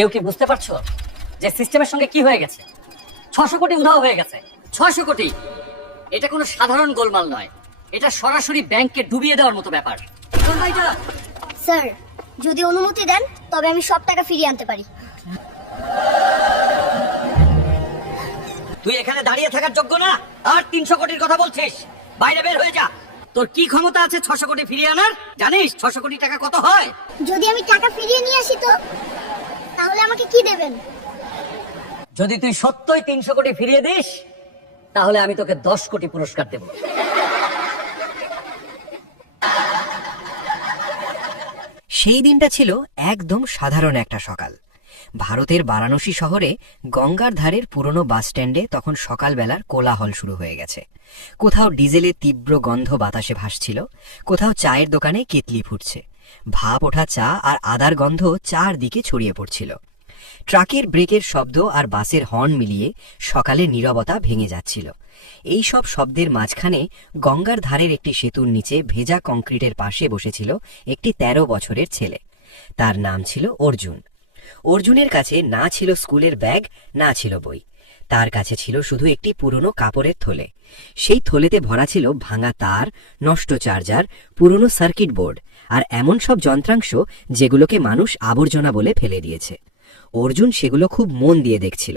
কেউ কি বুঝতে পারছো যে সিস্টেমের সঙ্গে কি হয়ে গেছে? 600 কোটি উধাও হয়ে গেছে। 600 কোটি। এটা কোনো সাধারণ গোলমাল নয়, এটা সরাসরি ব্যাংককে ডুবিয়ে দেওয়ার মতো ব্যাপার। কোন ভাইটা? স্যার, যদি অনুমতি দেন তবে আমি সব টাকা ফিরিয়ে আনতে পারি। তুই এখানে দাঁড়িয়ে থাকার যোগ্য না, আর 300 কোটির কথা বলছিস? বাইরে বের হয়ে যা। তোর কি ক্ষমতা আছে 600 কোটি ফিরিয়ে আনার? জানিস 600 কোটি টাকা কত হয়? যদি আমি টাকা ফিরিয়ে নিয়ে আসি তো তাহলে আমাকে কি দেবেন? যদি তুই সত্যই 300 কোটি ফিরিয়ে দিস তাহলে আমি তোকে 10 কোটি পুরস্কার দেব। সেই দিনটা ছিল একদম সাধারণ একটা সকাল। ভারতের বারাণসী শহরে গঙ্গার ধারের পুরনো বাসস্ট্যান্ডে তখন সকালবেলার কোলাহল শুরু হয়ে গেছে। কোথাও ডিজেলের তীব্র গন্ধ বাতাসে ভাসছিল, কোথাও চায়ের দোকানে কেতলি ফুটছে। ভাপ ওঠা চা আর আদার গন্ধ চারদিকে ছড়িয়ে পড়ছিল। ট্রাকের ব্রেকের শব্দ আর বাসের হর্ন মিলিয়ে সকালের নীরবতা ভেঙে যাচ্ছিল। এই সব শব্দের মাঝখানে গঙ্গার ধারের একটি সেতুর নিচে ভেজা কংক্রিটের পাশে বসেছিল একটি 13 বছরের ছেলে। তার নাম ছিল অর্জুন। অর্জুনের কাছে না ছিল স্কুলের ব্যাগ, না ছিল বই। তার কাছে ছিল শুধু একটি পুরনো কাপড়ের থলে। সেই থলেতে ভরা ছিল ভাঙা তার, নষ্ট চার্জার, পুরনো সার্কিট বোর্ড আর এমন সব যন্ত্রাংশ যেগুলোকে মানুষ আবর্জনা বলে ফেলে দিয়েছে। অর্জুন সেগুলো খুব মন দিয়ে দেখছিল।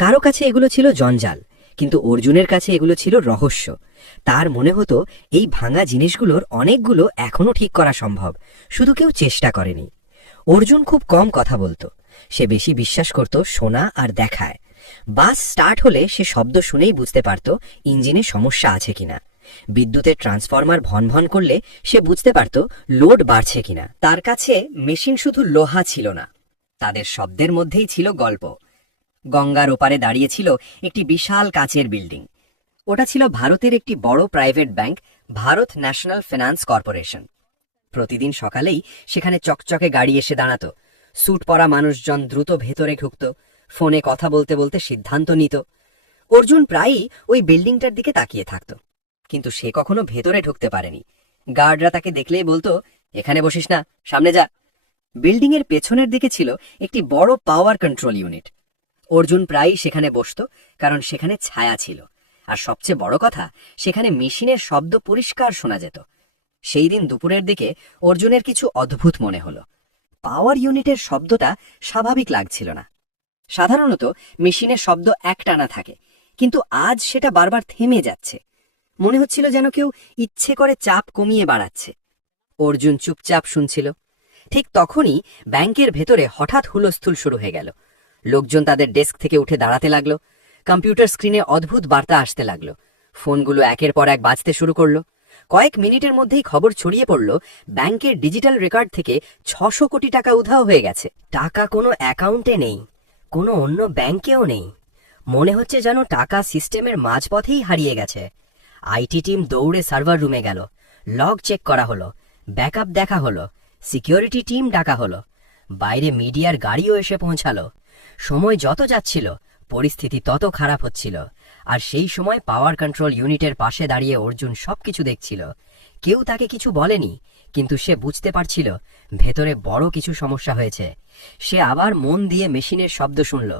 কারো কাছে এগুলো ছিল জঞ্জাল, কিন্তু অর্জুনের কাছে এগুলো ছিল রহস্য। তার মনে হতো এই ভাঙা জিনিসগুলোর অনেকগুলো এখনো ঠিক করা সম্ভব, শুধু কেউ চেষ্টা করেনি। অর্জুন খুব কম কথা বলতো, সে বেশি বিশ্বাস করত শোনা আর দেখায়। বাস স্টার্ট হলে সে শব্দ শুনেই বুঝতে পারত ইঞ্জিনে সমস্যা আছে কিনা। বিদ্যুতের ট্রান্সফরমার ভনভন করলে সে বুঝতে পারত লোড বাড়ছে কিনা। তার কাছে মেশিন শুধু লোহা ছিল না, তাদের শব্দের মধ্যেই ছিল গল্প। গঙ্গার ওপারে দাঁড়িয়েছিল একটি বিশাল কাচের বিল্ডিং। ওটা ছিল ভারতের একটি বড় private bank, Bharat national finance corporation. প্রতিদিন সকালেই সেখানে চকচকে গাড়ি এসে দাঁড়াত। স্যুট পরা মানুষজন দ্রুত ভেতরে ঢুকত, ফোনে কথা বলতে বলতে সিদ্ধান্ত নিত। অর্জুন প্রায়ই ওই বিল্ডিংটার দিকে তাকিয়ে থাকত, কিন্তু সে কখনো ভেতরে ঢুকতে পারেনি। গার্ডরা তাকে দেখলেই বলতো, এখানে বসিস না, সামনে যা। বিল্ডিংয়ের পেছনের দিকে ছিল একটি বড় পাওয়ার কন্ট্রোল ইউনিট। অর্জুন প্রায়ই সেখানে বসত, কারণ সেখানে ছায়া ছিল, আর সবচেয়ে বড় কথা, সেখানে মেশিনের শব্দ পরিষ্কার শোনা যেত। সেই দিন দুপুরের দিকে অর্জুনের কিছু অদ্ভুত মনে হলো। পাওয়ার ইউনিটের শব্দটা স্বাভাবিক লাগছিল না। সাধারণত মেশিনের শব্দ একটানা থাকে, কিন্তু আজ সেটা বারবার থেমে যাচ্ছে। মনে হচ্ছিল যেন কেউ ইচ্ছে করে চাপ কমিয়ে বাড়াচ্ছে। অর্জুন চুপচাপ শুনছিল। ঠিক তখনই ব্যাংকের ভেতরে হঠাৎ হুলস্থুল শুরু হয়ে গেল। লোকজন তাদের ডেস্ক থেকে উঠে দাঁড়াতে লাগলো। কম্পিউটার স্ক্রিনে অদ্ভুত বার্তা আসতে লাগলো। ফোনগুলো একের পর এক বাজতে শুরু করলো। কয়েক মিনিটের মধ্যেই খবর ছড়িয়ে পড়ল, ব্যাংকের ডিজিটাল রেকর্ড থেকে 600 কোটি টাকা উধাও হয়ে গেছে। টাকা কোনো অ্যাকাউন্টে নেই, কোনো অন্য ব্যাংকেও নেই। মনে হচ্ছে যেন টাকা সিস্টেমের মাঝপথেই হারিয়ে গেছে। আইটি টিম দৌড়ে সার্ভার রুমে গেল, লগ চেক করা হলো, ব্যাকআপ দেখা হলো, সিকিউরিটি টিম ডাকা হলো, বাইরে মিডিয়ার গাড়িও এসে পৌঁছালো। সময় যত যাচ্ছিল পরিস্থিতি তত খারাপ হচ্ছিল। আর সেই সময় পাওয়ার কন্ট্রোল ইউনিটের পাশে দাঁড়িয়ে অর্জুন সবকিছু দেখছিল। কেউ তাকে কিছু বলেনি, কিন্তু সে বুঝতে পারছিল ভেতরে বড় কিছু সমস্যা হয়েছে। সে আবার মন দিয়ে মেশিনের শব্দ শুনল।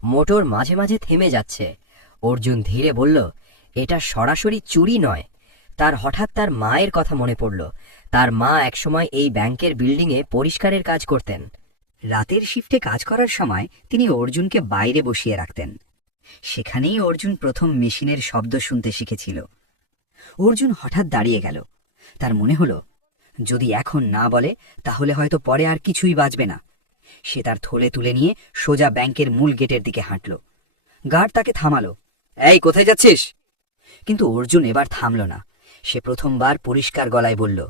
মোটর মাঝে মাঝে থেমে যাচ্ছে। অর্জুন ধীরে বলল, এটা সরাসরি চুরি নয়। হঠাৎ তার মায়ের কথা মনে পড়ল। তার মা একসময় এই ব্যাংকের বিল্ডিংয়ে পরিষ্কারের কাজ করতেন। রাতের শিফটে কাজ করার সময় তিনি অর্জুনকে বাইরে বসিয়ে রাখতেন। সেখানেই অর্জুন প্রথম মেশিনের শব্দ শুনতে শিখেছিল। অর্জুন হঠাৎ দাঁড়িয়ে গেল। তার মনে হলো, যদি এখন না বলে তাহলে হয়তো পরে আর কিছুই বাঁচবে না। সে তার থলে তুলে নিয়ে সোজা ব্যাংকের মূল গেটের দিকে হাঁটল। গার্ড তাকে থামালো। এই, কোথায় যাচ্ছিস? কিন্তু অর্জুন এবার থামল না। সে প্রথমবার পরিষ্কার গলায় বলল,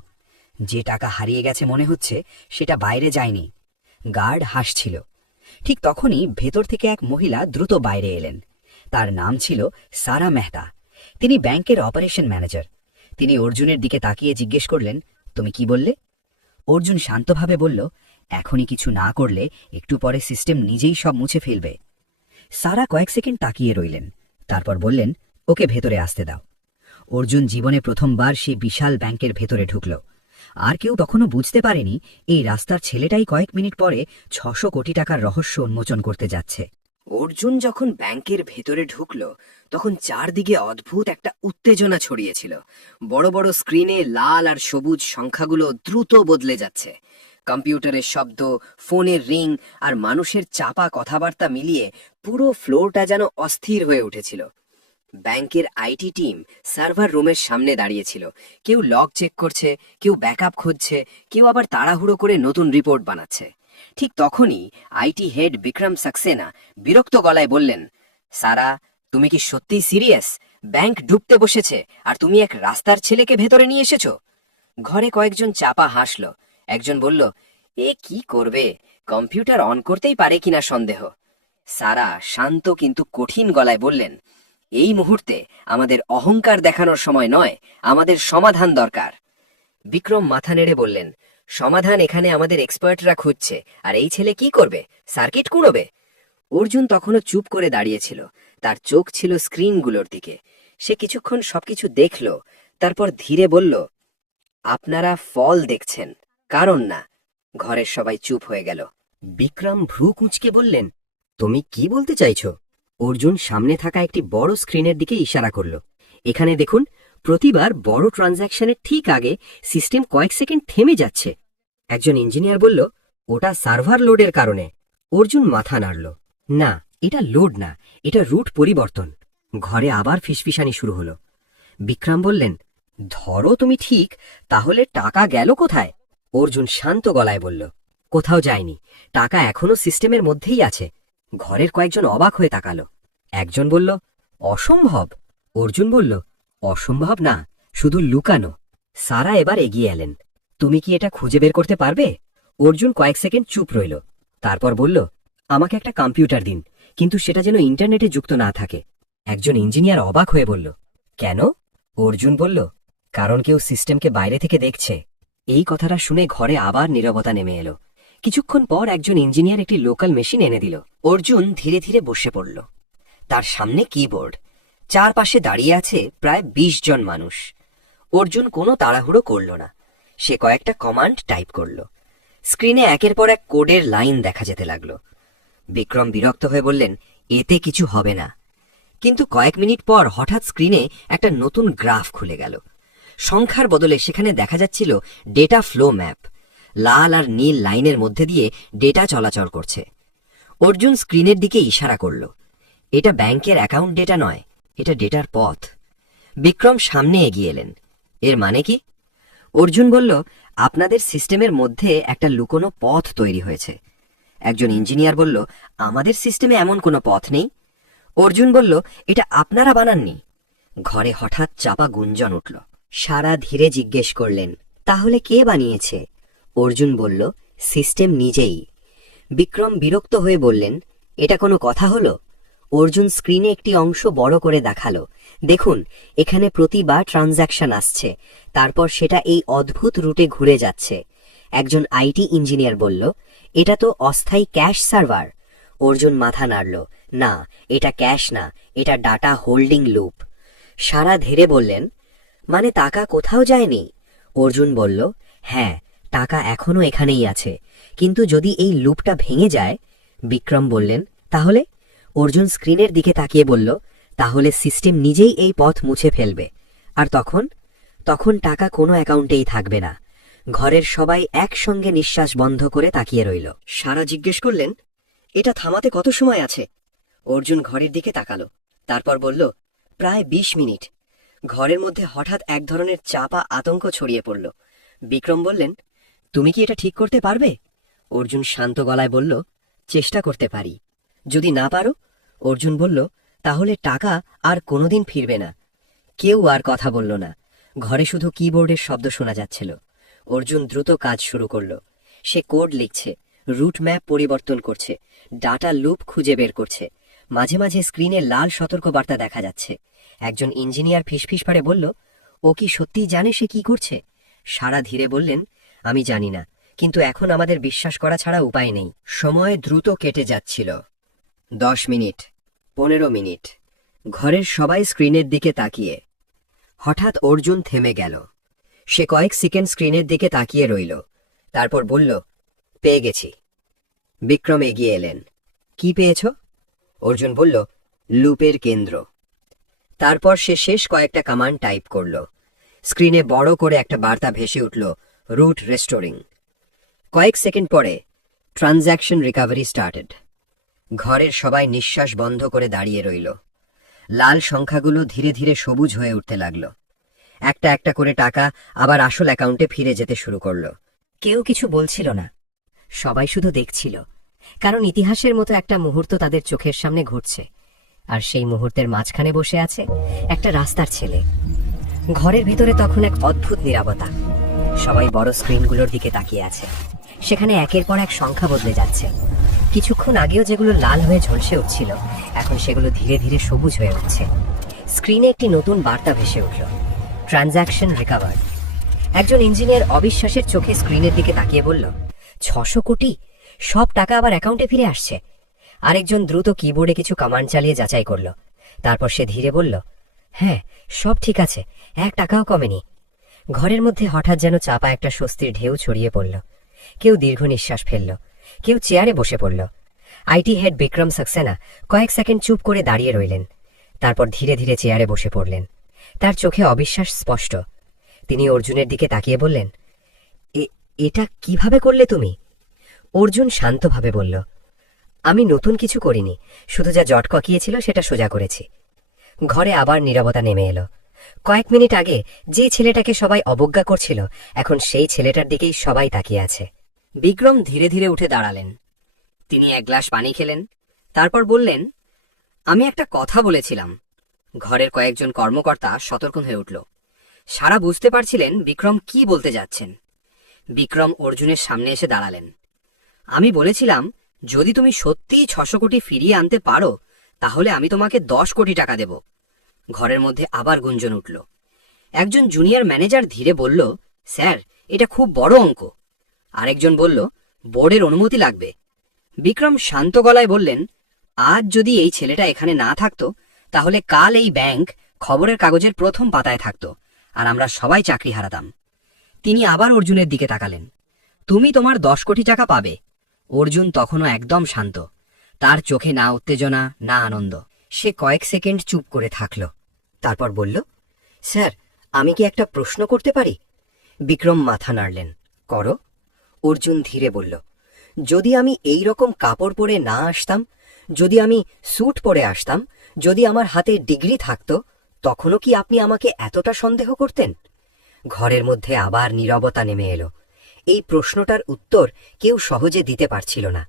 যে টাকা হারিয়ে গেছে মনে হচ্ছে সেটা বাইরে যায়নি। গার্ড হাসছিল। ঠিক তখনই ভেতর থেকে এক মহিলা দ্রুত বাইরে এলেন। তার নাম ছিল সারা মেহতা। তিনি ব্যাংকের অপারেশন ম্যানেজার। তিনি অর্জুনের দিকে তাকিয়ে জিজ্ঞেস করলেন, তুমি কি বললে? অর্জুন শান্তভাবে বলল, এখনই কিছু না করলে একটু পরে সিস্টেম নিজেই সব মুছে ফেলবে। সারা কয়েক সেকেন্ড তাকিয়ে রইলেন, তারপর বললেন, ওকে ভেতরে আসতে দাও। অর্জুন জীবনে প্রথমবার সেই বিশাল ব্যাংকের ভেতরে ঢুকল। আর কেউ তখনও বুঝতে পারেনি এই রাস্তার ছেলেটাই কয়েক মিনিট পরে ৬০০ কোটি টাকার রহস্য উন্মোচন করতে যাচ্ছে। অর্জুন যখন ব্যাংকের ভেতরে ঢুকল তখন চারদিকে অদ্ভুত একটা উত্তেজনা ছড়িয়েছিল। বড় বড় স্ক্রিনে লাল আর সবুজ সংখ্যাগুলো দ্রুত বদলে যাচ্ছে। কম্পিউটারের শব্দ, ফোনের রিং আর মানুষের চাপা কথাবার্তা মিলিয়ে পুরো ফ্লোরটা যেন অস্থির হয়ে উঠেছিল। ব্যাংকের আইটি টিম সার্ভার রুমের সামনে দাঁড়িয়েছিল। কেউ লগ চেক করছে, কেউ ব্যাকআপ খুঁজছে, কেউ আবার তাড়াহুড়ো করে নতুন রিপোর্ট বানাচ্ছে। ঠিক তখনই আইটি হেড বিক্রম সাক্সেনা বিরক্ত গলায় বললেন, সারা, তুমি কি সত্যি সিরিয়াস? ব্যাংক ডুবতে বসেছে আর তুমি এক রাস্তার ছেলেকে ভেতরে নিয়ে এসেছো? ঘরে কয়েকজন চাপা হাসল। একজন বলল, এ কি করবে, কম্পিউটার অন করতেই পারে কিনা সন্দেহ। সারা শান্ত কিন্তু কঠিন গলায় বললেন, এই মুহূর্তে আমাদের অহংকার দেখানোর সময় নয়, আমাদের সমাধান দরকার। বিক্রম মাথা নেড়ে বললেন, সমাধান এখানে আমাদের এক্সপার্টরা খুঁজছে, আর এই ছেলে কি করবে, সার্কিট কুড়োবে? অর্জুন তখনও চুপ করে দাঁড়িয়েছিল। তার চোখ ছিল স্ক্রিনগুলোর দিকে। সে কিছুক্ষণ সবকিছু দেখল, তারপর ধীরে বলল, আপনারা ফল দেখছেন, কারণ না। ঘরের সবাই চুপ হয়ে গেল। বিক্রম ভ্রু কুঁচকে বললেন, তুমি কি বলতে চাইছো? অর্জুন সামনে থাকা একটি বড় স্ক্রিনের দিকে ইশারা করল। এখানে দেখুন, প্রতিবার বড় ট্রানজ্যাকশনের ঠিক আগে সিস্টেম কয়েক সেকেন্ড থেমে যাচ্ছে। একজন ইঞ্জিনিয়ার বলল, ওটা সার্ভার লোডের কারণে। অর্জুন মাথা নাড়ল, না, এটা লোড না, এটা রুট পরিবর্তন। ঘরে আবার ফিসফিসানি শুরু হলো। বিক্রম বললেন, ধরো তুমি ঠিক, তাহলে টাকা গেল কোথায়? অর্জুন শান্ত গলায় বলল, কোথাও যায়নি, টাকা এখনো সিস্টেমের মধ্যেই আছে। ঘরের কয়েকজন অবাক হয়ে তাকালো। একজন বলল, অসম্ভব। অর্জুন বলল, অসম্ভব না, শুধু লুকানো। সারা এবার এগিয়ে এলেন। তুমি কি এটা খুঁজে বের করতে পারবে? অর্জুন কয়েক সেকেন্ড চুপ রইল, তারপর বলল, আমাকে একটা কম্পিউটার দিন, কিন্তু সেটা যেন ইন্টারনেটে যুক্ত না থাকে। একজন ইঞ্জিনিয়ার অবাক হয়ে বলল, কেন? অর্জুন বলল, কারণ কেউ সিস্টেমকে বাইরে থেকে দেখছে। এই কথাটা শুনে ঘরে আবার নীরবতা নেমে এলো। কিছুক্ষণ পর একজন ইঞ্জিনিয়ার একটি লোকাল মেশিন এনে দিল। অর্জুন ধীরে ধীরে বসে পড়ল। তার সামনে কিবোর্ড, চারপাশে দাঁড়িয়ে আছে প্রায় ২০ জন মানুষ। অর্জুন কোনো তাড়াহুড়ো করল না। সে কয়েকটা কমান্ড টাইপ করল। স্ক্রিনে একের পর এক কোডের লাইন দেখা যেতে লাগল। বিক্রম বিরক্ত হয়ে বললেন, এতে কিছু হবে না। কিন্তু কয়েক মিনিট পর হঠাৎ স্ক্রিনে একটা নতুন গ্রাফ খুলে গেল। সংখ্যার বদলে সেখানে দেখা যাচ্ছিল ডেটা ফ্লো ম্যাপ। লাল আর নীল লাইনের মধ্যে দিয়ে ডেটা চলাচল করছে। অর্জুন স্ক্রিনের দিকে ইশারা করল, এটা ব্যাংকের অ্যাকাউন্ট ডেটা নয়, এটা ডেটার পথ। বিক্রম সামনে এগিয়ে এলেন। এর মানে কি? অর্জুন বলল, আপনাদের সিস্টেমের মধ্যে একটা লুকোনো পথ তৈরি হয়েছে। একজন ইঞ্জিনিয়ার বলল, আমাদের সিস্টেমে এমন কোনো পথ নেই। অর্জুন বলল, এটা আপনারা বানাননি। ঘরে হঠাৎ চাপা গুঞ্জন উঠল। সারা ধীরে জিজ্ঞেস করলেন, তাহলে কে বানিয়েছে? অর্জুন বলল, সিস্টেম নিজেই। বিক্রম বিরক্ত হয়ে বললেন, এটা কোনো কথা হলো? অর্জুন স্ক্রিনে একটি অংশ বড় করে দেখালো। দেখুন, এখানে প্রতিবার ট্রানজ্যাকশন আসছে, তারপর সেটা এই অদ্ভুত রুটে ঘুরে যাচ্ছে। একজন আইটি ইঞ্জিনিয়ার বলল, এটা তো অস্থায়ী ক্যাশ সার্ভার। অর্জুন মাথা নাড়ল, না, এটা ক্যাশ না, এটা ডাটা হোল্ডিং লুপ। সারা ধীরে বললেন, মানে টাকা কোথাও যায়নি? অর্জুন বলল, হ্যাঁ, টাকা এখনো এখানেই আছে, কিন্তু যদি এই লুপটা ভেঙে যায়। বিক্রম বললেন, তাহলে? অর্জুন স্ক্রিনের দিকে তাকিয়ে বলল, তাহলে সিস্টেম নিজেই এই পথ মুছে ফেলবে। আর তখন টাকা কোনো অ্যাকাউন্টেই থাকবে না। ঘরের সবাই একসঙ্গে নিঃশ্বাস বন্ধ করে তাকিয়ে রইল। সারা জিজ্ঞেস করলেন, এটা থামাতে কত সময় আছে? অর্জুন ঘরের দিকে তাকালো, তারপর বলল, প্রায় ২০ মিনিট। ঘরের মধ্যে হঠাৎ এক ধরনের চাপা আতঙ্ক ছড়িয়ে পড়ল। বিক্রম বললেন, তুমি কি এটা ঠিক করতে পারবে? অর্জুন শান্ত গলায় বলল, চেষ্টা করতে পারি। যদি না পারো? অর্জুন বলল, তাহলে টাকা আর কোনোদিন ফিরবে না। কেউ আর কথা বলল না। ঘরে শুধু কিবোর্ডের শব্দ শোনা যাচ্ছিল। অর্জুন দ্রুত কাজ শুরু করল। সে কোড লিখছে, রুট ম্যাপ পরিবর্তন করছে, ডাটা লুপ খুঁজে বের করছে। মাঝে মাঝে স্ক্রিনে লাল সতর্কবার্তা দেখা যাচ্ছে। একজন ইঞ্জিনিয়ার ফিসফিস পাড়ে বলল, ও কি সত্যিই জানে সে কি করছে? সারা ধীরে বললেন, আমি জানি না, কিন্তু এখন আমাদের বিশ্বাস করা ছাড়া উপায় নেই। সময় দ্রুত কেটে যাচ্ছিল। ১০ মিনিট, ১৫ মিনিট। ঘরের সবাই স্ক্রিনের দিকে তাকিয়ে। হঠাৎ অর্জুন থেমে গেল। সে কয়েক সেকেন্ড স্ক্রিনের দিকে তাকিয়ে রইল, তারপর বলল, পেয়ে গেছি। বিক্রম এগিয়ে এলেন। কি পেয়েছ? অর্জুন বলল, লুপের কেন্দ্র। তারপর সে শেষ কয়েকটা কমান্ড টাইপ করল। স্ক্রিনে বড় করে একটা বার্তা ভেসে উঠল, রুট রেস্টোরিং। কয়েক সেকেন্ড পরে ট্রানজ্যাকশন রিকভারি স্টার্টেড। ঘরের সবাই নিঃশ্বাস বন্ধ করে দাঁড়িয়ে রইল। লাল সংখ্যাগুলো ধীরে ধীরে সবুজ হয়ে উঠতে লাগলো। একটা একটা করে টাকা আবার আসল অ্যাকাউন্টে ফিরে যেতে শুরু করলো। কেউ কিছু বলছিল না, সবাই শুধু দেখছিল, কারণ ইতিহাসের মতো একটা মুহূর্ত তাদের চোখের সামনে ঘটছে। আর সেই মুহূর্তের মাঝখানে বসে আছে একটা রাস্তার ছেলে। ঘরের ভিতরে তখন এক অদ্ভুত নীরবতা। সবাই বড় স্ক্রিনগুলোর দিকে তাকিয়ে আছে। সেখানে একের পর এক সংখ্যা বদলে যাচ্ছে। কিছুক্ষণ আগেও যেগুলো লাল হয়ে ঝলসে উঠছিল, এখন সেগুলো ধীরে ধীরে সবুজ হয়ে উঠছে। স্ক্রিনে একটি নতুন বার্তা ভেসে উঠল, ট্রানজ্যাকশন রিকভার্ড। একজন ইঞ্জিনিয়ার অবিশ্বাসের চোখে স্ক্রিনের দিকে তাকিয়ে বলল, 600 কোটি! সব টাকা আবার অ্যাকাউন্টে ফিরে আসছে। আরেকজন দ্রুত কিবোর্ডে কিছু কমান্ড চালিয়ে যাচাই করল। তারপর সে ধীরে বলল, হ্যাঁ, সব ঠিক আছে, 1 টাকাও কমেনি। ঘরের মধ্যে হঠাৎ যেন চাপা একটা স্বস্তির ঢেউ ছড়িয়ে পড়ল। কেউ দীর্ঘ নিঃশ্বাস ফেলল, কেউ চেয়ারে বসে পড়ল। আইটি হেড বিক্রম সাক্সেনা কয়েক সেকেন্ড চুপ করে দাঁড়িয়ে রইলেন। তারপর ধীরে ধীরে চেয়ারে বসে পড়লেন। তার চোখে অবিশ্বাস স্পষ্ট। তিনি অর্জুনের দিকে তাকিয়ে বললেন, এটা কিভাবে করলে তুমি? অর্জুন শান্তভাবে বলল, আমি নতুন কিছু করিনি, শুধু যা জট ককিয়েছিল সেটা সোজা করেছি। ঘরে আবার নীরবতা নেমে এলো। কয়েক মিনিট আগে যে ছেলেটাকে সবাই অবজ্ঞা করছিল, এখন সেই ছেলেটার দিকেই সবাই তাকিয়ে আছে। বিক্রম ধীরে ধীরে উঠে দাঁড়ালেন। তিনি এক গ্লাস পানি খেলেন, তারপর বললেন, আমি একটা কথা বলেছিলাম। ঘরের কয়েকজন কর্মকর্তা সতর্ক হয়ে উঠল। সারা বুঝতে পারছিলেন বিক্রম কি বলতে যাচ্ছেন। বিক্রম অর্জুনের সামনে এসে দাঁড়ালেন। আমি বলেছিলাম, যদি তুমি সত্যিই 600 কোটি ফিরিয়ে আনতে পারো, তাহলে আমি তোমাকে 10 কোটি টাকা দেব। ঘরের মধ্যে আবার গুঞ্জন উঠল। একজন জুনিয়র ম্যানেজার ধীরে বলল, স্যার, এটা খুব বড় অঙ্ক। আরেকজন বলল, বোর্ডের অনুমতি লাগবে। বিক্রম শান্ত গলায় বললেন, আজ যদি এই ছেলেটা এখানে না থাকতো, তাহলে কাল এই ব্যাংক খবরের কাগজের প্রথম পাতায় থাকতো, আর আমরা সবাই চাকরি হারাতাম। তিনি আবার অর্জুনের দিকে তাকালেন। তুমি তোমার 10 কোটি টাকা পাবে। অর্জুন তখনও একদম শান্ত, তার চোখে না উত্তেজনা না আনন্দ। সে কয়েক সেকেন্ড চুপ করে থাকল, তারপর বলল, স্যার, আমি কি একটা প্রশ্ন করতে পারি? বিক্রম মাথা নাড়লেন। করো। অর্জুন ধীরে বলল, যদি আমি এই রকম কাপড় পরে না আসতাম, যদি আমি স্যুট পরে আসতাম, যদি আমার হাতে ডিগ্রি থাকতো, তখনও কি আপনি আমাকে এতটা সন্দেহ করতেন? ঘরের মধ্যে আবার নীরবতা নেমে এলো। এই প্রশ্নটার উত্তর কেউ সহজে দিতে পারছিল না।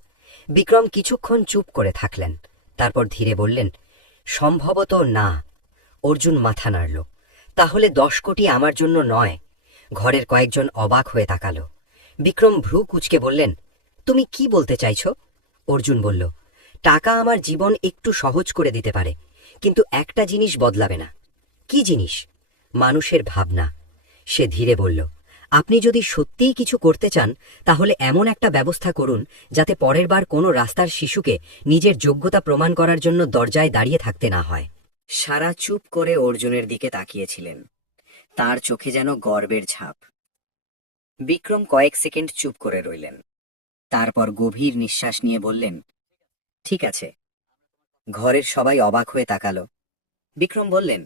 বিক্রম কিছুক্ষণ চুপ করে থাকলেন, তারপর ধীরে বললেন, সম্ভবত না। অর্জুন মাথা নাড়ল। তাহলে 10 কোটি আমার জন্য নয়। ঘরের কয়েকজন অবাক হয়ে তাকালো। বিক্রম ভ্রু কুঁচকে বললেন, তুমি কি বলতে চাইছো? অর্জুন বলল, টাকা আমার জীবন একটু সহজ করে দিতে পারে, কিন্তু একটা জিনিস বদলাবে না। কি জিনিস? মানুষের ভাবনা। সে ধীরে বলল, আপনি যদি সত্যিই কিছু করতে চান, তাহলে এমন একটা ব্যবস্থা করুন যাতে পরের বার কোনো রাস্তার শিশুকে নিজের যোগ্যতা প্রমাণ করার জন্য দরজায় দাঁড়িয়ে থাকতে না হয়। সারা চুপ করে অর্জুনের দিকে তাকিয়েছিলেন, তার চোখে যেন গর্বের ছাপ। বিক্রম কয়েক সেকেন্ড চুপ করে রইলেন, তারপর গভীর নিঃশ্বাস নিয়ে বললেন, ঠিক আছে। ঘরের সবাই অবাক হয়ে তাকালো। বিক্রম বললেন,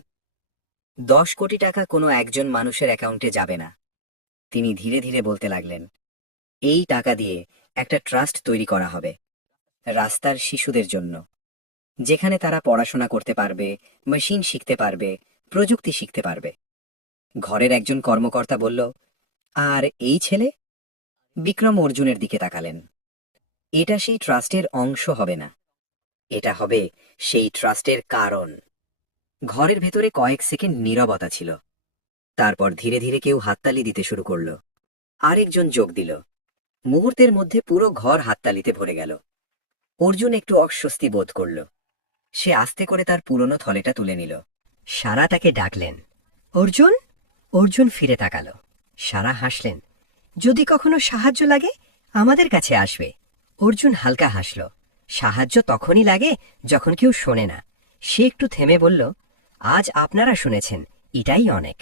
10 কোটি টাকা কোনো একজন মানুষের অ্যাকাউন্টে যাবে না। তিনি ধীরে ধীরে বলতে লাগলেন, এই টাকা দিয়ে একটা ট্রাস্ট তৈরি করা হবে, রাস্তার শিশুদের জন্য, যেখানে তারা পড়াশোনা করতে পারবে, মেশিন শিখতে পারবে, প্রযুক্তি শিখতে পারবে। ঘরের একজন কর্মকর্তা বলল, আর এই ছেলে? বিক্রম অর্জুনের দিকে তাকালেন। এটা সেই ট্রাস্টের অংশ হবে না, এটা হবে সেই ট্রাস্টের কারণ। ঘরের ভেতরে কয়েক সেকেন্ড নীরবতা ছিল, তারপর ধীরে ধীরে কেউ হাততালি দিতে শুরু করল। আরেকজন যোগ দিল। মুহূর্তের মধ্যে পুরো ঘর হাততালিতে ভরে গেল। অর্জুন একটু অস্বস্তি বোধ করল। সে আস্তে করে তার পুরনো থলেটা তুলে নিল। সারা তাকে ডাকলেন, অর্জুন। অর্জুন ফিরে তাকালো। সারা হাসলেন, যদি কখনো সাহায্য লাগে আমাদের কাছে আসবে। অর্জুন হালকা হাসল। সাহায্য তখনই লাগে যখন কেউ শোনে না। সে একটু থেমে বলল, আজ আপনারা শুনেছেন, এটাই অনেক।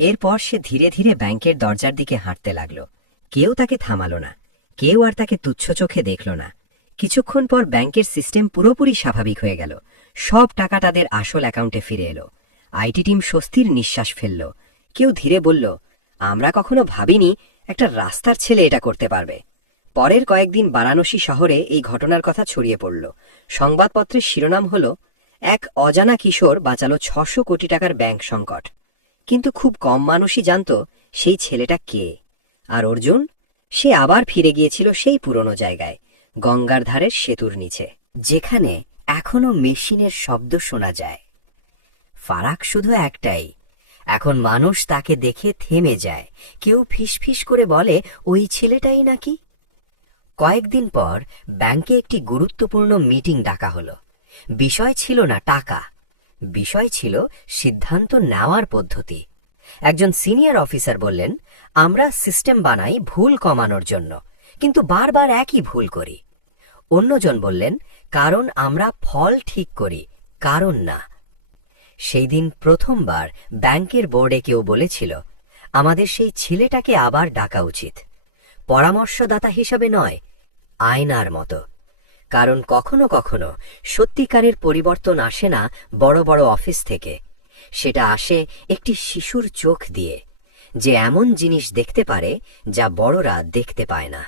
এরপর সে ধীরে ধীরে ব্যাংকের দরজার দিকে হাঁটতে লাগলো। কেউ তাকে থামালো না, কেউ আর তাকে তুচ্ছ চোখে দেখল না। কিছুক্ষণ পর ব্যাংকের সিস্টেম পুরোপুরি স্বাভাবিক হয়ে গেল। সব টাকা তাদের আসল অ্যাকাউন্টে ফিরে এলো। আইটি টিম স্বস্তির নিঃশ্বাস ফেলল। কেউ ধীরে বলল, আমরা কখনো ভাবিনি একটা রাস্তার ছেলে এটা করতে পারবে। পরের কয়েকদিন বারাণসী শহরে এই ঘটনার কথা ছড়িয়ে পড়ল। সংবাদপত্রের শিরোনাম হল, এক অজানা কিশোর বাঁচালো 600 কোটি টাকার ব্যাংক সংকট। কিন্তু খুব কম মানুষই জানত সেই ছেলেটা কে। আর অর্জুন, সে আবার ফিরে গিয়েছিল সেই পুরনো জায়গায়, গঙ্গার ধারের সেতুর নিচে, যেখানে এখনো মেশিনের শব্দ শোনা যায়। ফারাক শুধু একটাই, এখন মানুষ তাকে দেখে থেমে যায়। কেউ ফিসফিস করে বলে, ওই ছেলেটাই নাকি। কয়েকদিন পর ব্যাংকে একটি গুরুত্বপূর্ণ মিটিং ডাকা হলো। বিষয় ছিল না টাকা, বিষয় ছিল সিদ্ধান্ত নেওয়ার পদ্ধতি। একজন সিনিয়র অফিসার বললেন, আমরা সিস্টেম বানাই ভুল কমানোর জন্য, কিন্তু বারবার একই ভুল করি। অন্যজন বললেন, কারণ আমরা ফল ঠিক করি, কারণ না। সেই দিন প্রথমবার ব্যাংকের বোর্ডে কেউ বলেছিল, আমাদের সেই ছেলেটাকে আবার ডাকা উচিত, পরামর্শদাতা হিসাবে নয়, আয়নার মতো। কারণ কখনো কখনো সত্যিকারের পরিবর্তন আসে না বড় বড় অফিস থেকে, সেটা আসে একটি শিশুর চোখ দিয়ে, যে এমন জিনিস দেখতে পারে যা বড়রা দেখতে পায় না।